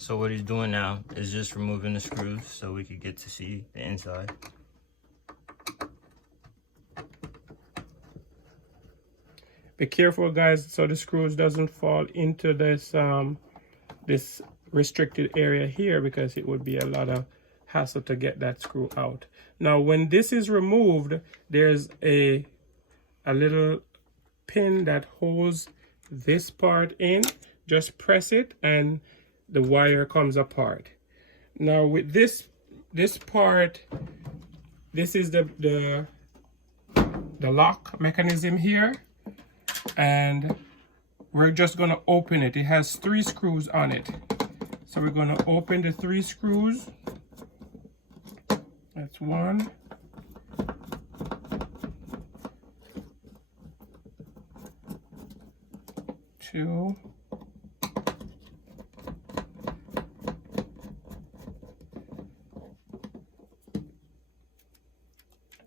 So what he's doing now is just removing the screws so we could get to see the inside. Be careful, guys, so the screws doesn't fall into this this restricted area here, because it would be a lot of hassle to get that screw out. Now when this is removed, there's a little pin that holds this part in. Just press it and the wire comes apart. Now with this part, this is the lock mechanism here, and we're just going to open it. It has 3 screws on it, so we're going to open the 3 screws. That's 1, 2,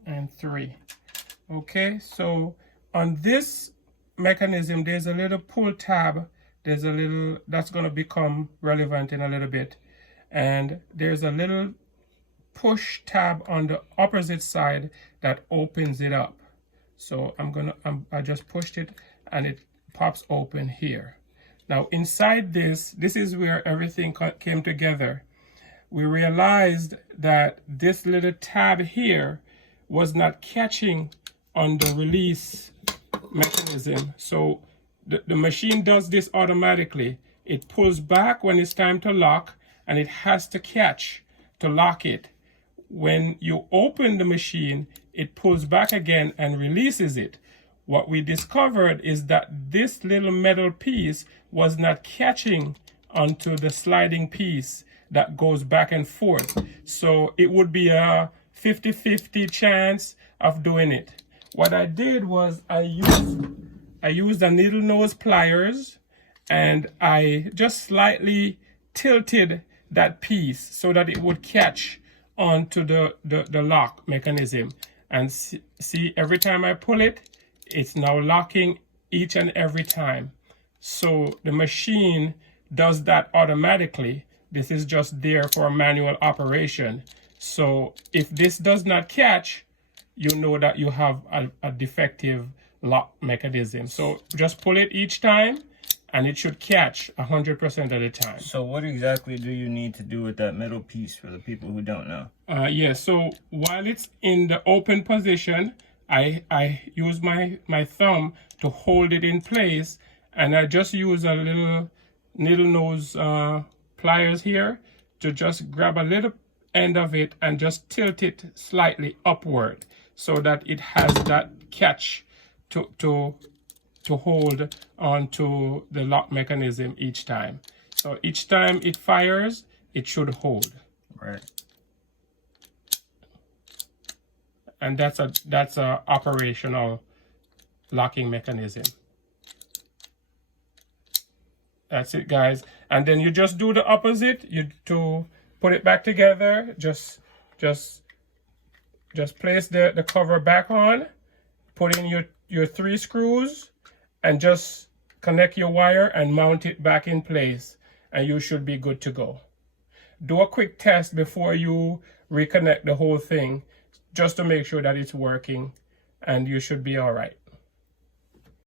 and 3. Okay, so on this mechanism there's a little pull tab. There's a little that's going to become relevant in a little bit, and there's a little push tab on the opposite side that opens it up. So I just pushed it and it pops open here. Now inside this is where everything came together. We realized that this little tab here was not catching on the release mechanism. So the machine does this automatically. It pulls back when it's time to lock, and it has to catch to lock it. When you open the machine, it pulls back again and releases it. What we discovered is that this little metal piece was not catching onto the sliding piece that goes back and forth. So it would be a 50-50 chance of doing it. What I did was I used a needle nose pliers, and I just slightly tilted that piece so that it would catch onto the lock mechanism. And see, every time I pull it, it's now locking each and every time. So the machine does that automatically. This is just there for manual operation. So if this does not catch, you know that you have a defective lock mechanism. So just pull it each time and it should catch 100% of the time. So what exactly do you need to do with that middle piece for the people who don't know? Yeah, so while it's in the open position, I use my thumb to hold it in place, and I just use a little needle nose pliers here to just grab a little end of it and just tilt it slightly upward so that it has that catch to hold onto the lock mechanism each time. So each time it fires, it should hold. Right. And that's a operational locking mechanism. That's it, guys. And then you just do the opposite. To put it back together, just place the cover back on, put in your 3 screws, and just connect your wire and mount it back in place, and you should be good to go. Do a quick test before you reconnect the whole thing, just to make sure that it's working, and you should be all right.